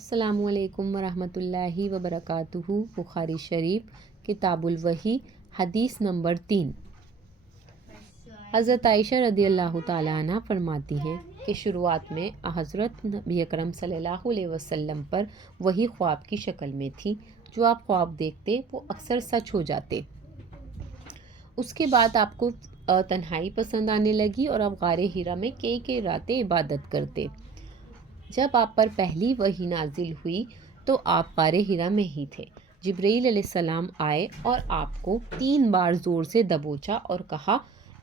السلام علیکم ورحمۃ اللہ وبرکاتہ۔ بخاری شریف کتاب الوحی حدیث نمبر 3۔ حضرت عائشہ رضی اللہ تعالیٰ عنہ فرماتی ہیں کہ شروعات میں حضرت نبی اکرم صلی اللہ علیہ وسلم پر وحی خواب کی شکل میں تھی۔ جو آپ خواب دیکھتے وہ اکثر سچ ہو جاتے۔ اس کے بعد آپ کو تنہائی پسند آنے لگی اور آپ غار حرا میں کئی راتیں عبادت کرتے۔ جب آپ پر پہلی وحی نازل ہوئی تو آپ غار حرا میں ہی تھے۔ جبرائیل علیہ السلام آئے اور آپ کو 3 بار زور سے دبوچا اور کہا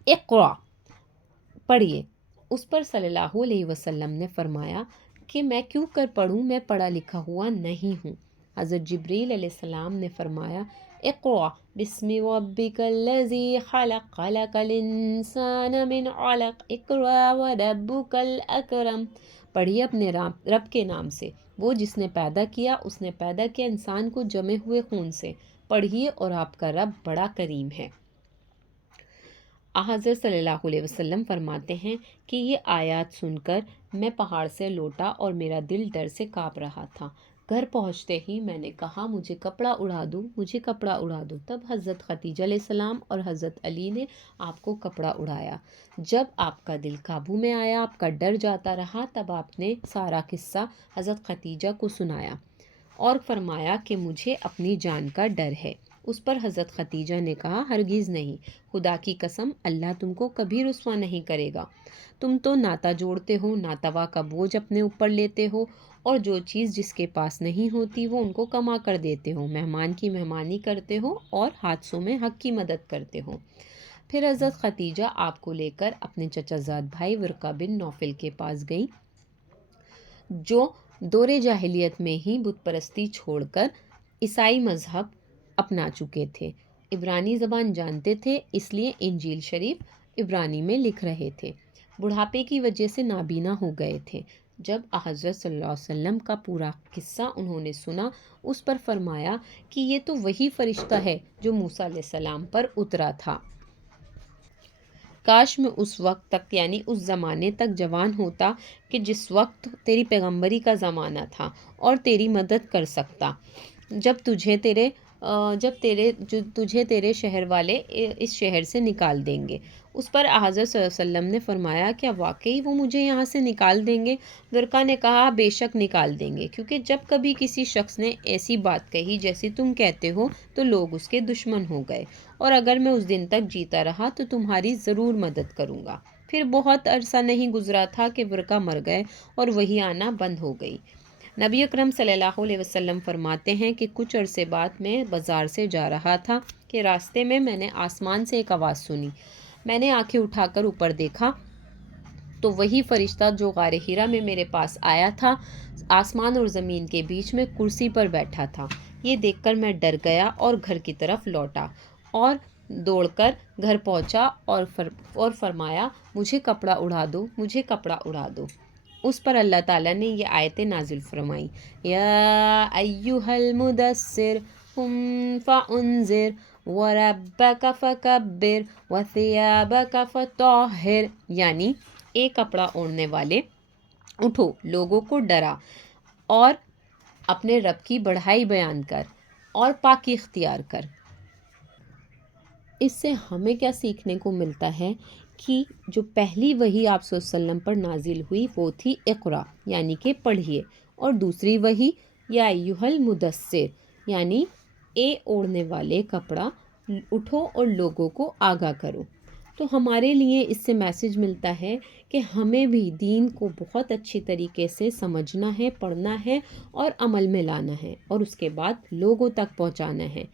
اقرأ، پڑھیے۔ اس پر صلی اللہ علیہ وسلم نے فرمایا کہ میں کیوں کر پڑھوں، میں پڑھا لکھا ہوا نہیں ہوں۔ حضرت جبرائیل علیہ السلام نے فرمایا اقرأ بسم ربک الذی خلق، خلق الانسان من علق، اقرأ وربک الاکرم، پڑھیے اپنے رب کے نام سے، وہ جس نے پیدا کیا، اس نے پیدا کیا انسان کو جمے ہوئے خون سے، پڑھیے اور آپ کا رب بڑا کریم ہے۔ حضرت صلی اللہ علیہ وسلم فرماتے ہیں کہ یہ آیات سن کر میں پہاڑ سے لوٹا اور میرا دل ڈر سے کانپ رہا تھا۔ گھر پہنچتے ہی میں نے کہا مجھے کپڑا اڑا دو، مجھے کپڑا اڑا دو۔ تب حضرت خدیجہ علیہ السلام اور حضرت علی نے آپ کو کپڑا اڑایا۔ جب آپ کا دل قابو میں آیا، آپ کا ڈر جاتا رہا، تب آپ نے سارا قصہ حضرت خدیجہ کو سنایا اور فرمایا کہ مجھے اپنی جان کا ڈر ہے۔ اس پر حضرت خدیجہ نے کہا ہرگز نہیں، خدا کی قسم اللہ تم کو کبھی رسوا نہیں کرے گا۔ تم تو ناتا جوڑتے ہو، ناتوا کا بوجھ اپنے اوپر لیتے ہو اور جو چیز جس کے پاس نہیں ہوتی وہ ان کو کما کر دیتے ہو، مہمان کی مہمانی کرتے ہو اور حادثوں میں حق کی مدد کرتے ہو۔ پھر حضرت خدیجہ آپ کو لے کر اپنے چچا زاد بھائی ورقہ بن نوفل کے پاس گئیں، جو دور جاہلیت میں ہی بت پرستی چھوڑ کر عیسائی مذہب اپنا چکے تھے۔ عبرانی زبان جانتے تھے، اس لیے انجیل شریف عبرانی میں لکھ رہے تھے۔ بڑھاپے کی وجہ سے نابینا ہو گئے تھے۔ جب حضرت صلی اللہ علیہ وسلم کا پورا قصہ انہوں نے سنا، اس پر فرمایا کہ یہ تو وہی فرشتہ ہے جو موسیٰ علیہ السلام پر اترا تھا۔ کاش میں اس وقت تک یعنی اس زمانے تک جوان ہوتا کہ جس وقت تیری پیغمبری کا زمانہ تھا اور تیری مدد کر سکتا، جب تجھے تیرے شہر والے اس شہر سے نکال دیں گے۔ اس پر حضرت صلی اللہ علیہ وسلم نے فرمایا کیا واقعی وہ مجھے یہاں سے نکال دیں گے؟ ورقہ نے کہا بے شک نکال دیں گے، کیونکہ جب کبھی کسی شخص نے ایسی بات کہی جیسی تم کہتے ہو تو لوگ اس کے دشمن ہو گئے، اور اگر میں اس دن تک جیتا رہا تو تمہاری ضرور مدد کروں گا۔ پھر بہت عرصہ نہیں گزرا تھا کہ ورقہ مر گئے اور وہی آنا بند ہو گئی۔ نبی اکرم صلی اللہ علیہ وسلم فرماتے ہیں کہ کچھ عرصے بعد میں بازار سے جا رہا تھا کہ راستے میں میں نے آسمان سے ایک آواز سنی۔ میں نے آنکھیں اٹھا کر اوپر دیکھا تو وہی فرشتہ جو غار حرا میں میرے پاس آیا تھا، آسمان اور زمین کے بیچ میں کرسی پر بیٹھا تھا۔ یہ دیکھ کر میں ڈر گیا اور گھر کی طرف لوٹا اور دوڑ کر گھر پہنچا اور فرمایا مجھے کپڑا اڑا دو، مجھے کپڑا اڑا دو۔ اس پر اللہ تعالیٰ نے یہ آیتیں نازل فرمائیں، یا ایہا المدثر قم فانذر وربک فکبر وثیابک فطہر، یعنی ایک کپڑا اوڑھنے والے اٹھو، لوگوں کو ڈرا اور اپنے رب کی بڑائی بیان کر اور پاکی اختیار کر۔ اس سے ہمیں کیا سیکھنے کو ملتا ہے کہ جو پہلی وحی آپ صلی اللہ علیہ وسلم پر نازل ہوئی وہ تھی اقرا، یعنی کہ پڑھیے، اور دوسری وحی یا ایھا المدثر، یعنی اے اوڑھنے والے کپڑا اٹھو اور لوگوں کو آگاہ کرو۔ تو ہمارے لیے اس سے میسج ملتا ہے کہ ہمیں بھی دین کو بہت اچھی طریقے سے سمجھنا ہے، پڑھنا ہے اور عمل میں لانا ہے، اور اس کے بعد لوگوں تک پہنچانا ہے۔